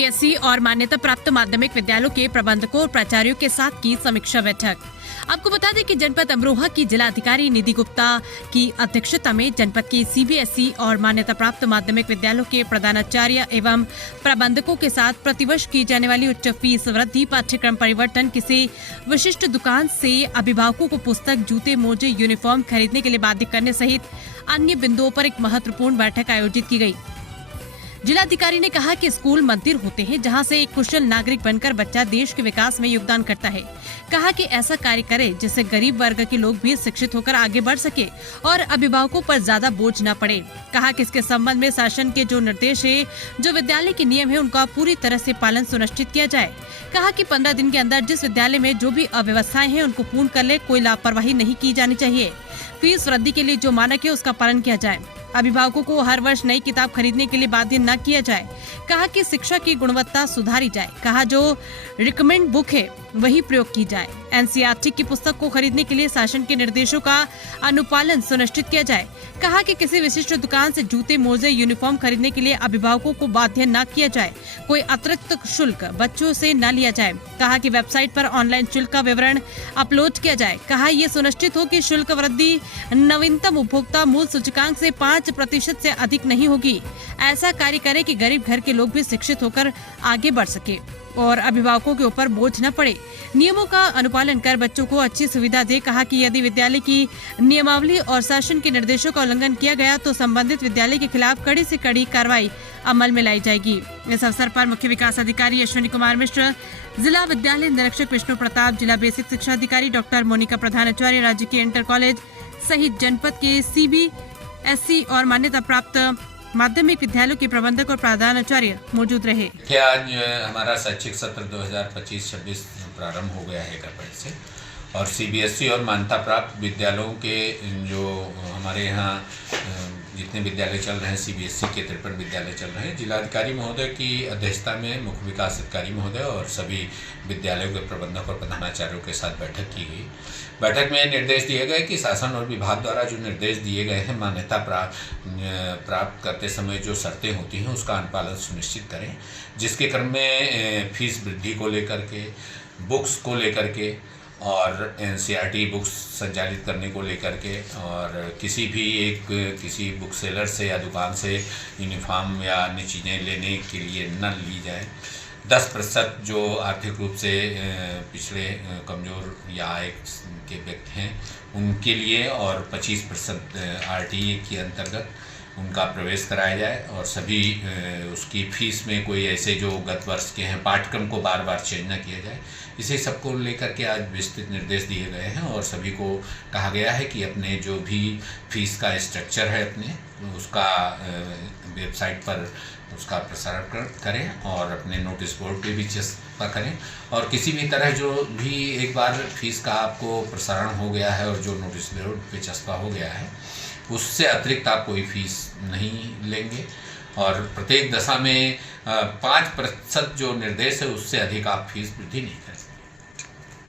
CBSE और मान्यता प्राप्त माध्यमिक विद्यालयों के प्रबंधकों और प्राचार्यों के साथ की समीक्षा बैठक। आपको बता दें कि जनपद अमरोहा की जिलाधिकारी निधि गुप्ता की अध्यक्षता में जनपद के सीबीएसई और मान्यता प्राप्त माध्यमिक विद्यालयों के प्रधानाचार्य एवं प्रबंधकों के साथ प्रतिवर्ष की जाने वाली उच्च फीस वृद्धि, पाठ्यक्रम परिवर्तन, किसी विशिष्ट दुकान से अभिभावकों को पुस्तक, जूते, मोजे, यूनिफॉर्म खरीदने के लिए बाध्य करने सहित अन्य बिंदुओं पर एक महत्वपूर्ण बैठक आयोजित की गई। जिलाधिकारी ने कहा कि स्कूल मंदिर होते हैं जहां से एक कुशल नागरिक बनकर बच्चा देश के विकास में योगदान करता है। कहा कि ऐसा कार्य करे जिससे गरीब वर्ग के लोग भी शिक्षित होकर आगे बढ़ सके और अभिभावकों पर ज्यादा बोझ न पड़े। कहा कि इसके संबंध में शासन के जो निर्देश है, जो विद्यालय के नियम है, उनका पूरी तरह से पालन सुनिश्चित किया जाए। कहा कि 15 दिन के अंदर जिस विद्यालय में जो भी अव्यवस्थाएं हैं उनको पूर्ण कर ले, कोई लापरवाही नहीं की जानी चाहिए। फीस वृद्धि के लिए जो मानक है उसका पालन किया जाए। अभिभावकों को हर वर्ष नई किताब खरीदने के लिए बाध्य न किया जाए। कहा कि शिक्षा की गुणवत्ता सुधारी जाए। कहा जो रिकमेंड बुक है वही प्रयोग की जाए। एनसीईआरटी की पुस्तक को खरीदने के लिए शासन के निर्देशों का अनुपालन सुनिश्चित किया जाए। कहा कि किसी विशिष्ट दुकान से जूते, मोजे, यूनिफॉर्म खरीदने के लिए अभिभावकों को बाध्य न किया जाए। कोई अतिरिक्त शुल्क बच्चों से न लिया जाए। कहा कि वेबसाइट पर ऑनलाइन शुल्क का विवरण अपलोड किया जाए। कहा ये सुनिश्चित हो कि शुल्क वृद्धि नवीनतम उपभोक्ता मूल्य सूचकांक से 5% से अधिक नहीं होगी। ऐसा कार्य करे कि गरीब घर के लोग भी शिक्षित होकर आगे बढ़ सके और अभिभावकों के ऊपर बोझ न पड़े। नियमों का अनुपालन कर बच्चों को अच्छी सुविधा दे। कहा कि यदि विद्यालय की नियमावली और शासन के निर्देशों का उल्लंघन किया गया तो संबंधित विद्यालय के खिलाफ कड़ी से कड़ी कार्रवाई अमल में लाई जाएगी। इस अवसर पर मुख्य विकास अधिकारी अश्विनी कुमार मिश्र, जिला विद्यालय निरीक्षक विष्णु प्रताप, जिला बेसिक शिक्षा अधिकारी डॉक्टर मोनिका, प्रधानाचार्य राज्य के इंटर कॉलेज सहित जनपद के सीबीएसई और मान्यता प्राप्त माध्यमिक विद्यालयों के प्रबंधक और प्रधानाचार्य मौजूद रहे। आज हमारा शैक्षिक सत्र 2025-26 प्रारंभ हो गया है कल से, और सीबीएसई और मान्यता प्राप्त विद्यालयों के जो हमारे यहाँ जितने विद्यालय चल रहे हैं, सीबीएसई के 53 विद्यालय चल रहे हैं, जिलाधिकारी महोदय की अध्यक्षता में मुख्य विकास अधिकारी महोदय और सभी विद्यालयों के प्रबंधक और प्रधानाचार्यों के साथ बैठक की गई। बैठक में निर्देश दिए गए कि शासन और विभाग द्वारा जो निर्देश दिए गए हैं, मान्यता प्राप्त करते समय जो शर्तें होती हैं उसका अनुपालन सुनिश्चित करें, जिसके क्रम में फीस वृद्धि को लेकर के, बुक्स को लेकर के और एनसीईआरटी बुक्स संचालित करने को लेकर के, और किसी बुक सेलर से या दुकान से यूनिफॉर्म या अन्य चीज़ें लेने के लिए न ली जाए। 10% जो आर्थिक रूप से पिछड़े, कमज़ोर या आय के व्यक्ति हैं उनके लिए, और 25% आरटीई के अंतर्गत उनका प्रवेश कराया जाए, और सभी उसकी फीस में कोई ऐसे जो गत वर्ष के हैं पाठ्यक्रम को बार बार चेंज न किया जाए। इसे सबको लेकर के आज विस्तृत निर्देश दिए गए हैं, और सभी को कहा गया है कि अपने जो भी फीस का स्ट्रक्चर है अपने उसका वेबसाइट पर उसका प्रसारण करें और अपने नोटिस बोर्ड पे भी चस्पा करें, और किसी भी तरह जो भी एक बार फीस का आपको प्रसारण हो गया है और जो नोटिस बोर्ड पे चस्पा हो गया है उससे अतिरिक्त आप कोई फीस नहीं लेंगे, और प्रत्येक दशा में 5% जो निर्देश है उससे अधिक आप फीस वृद्धि नहीं करें।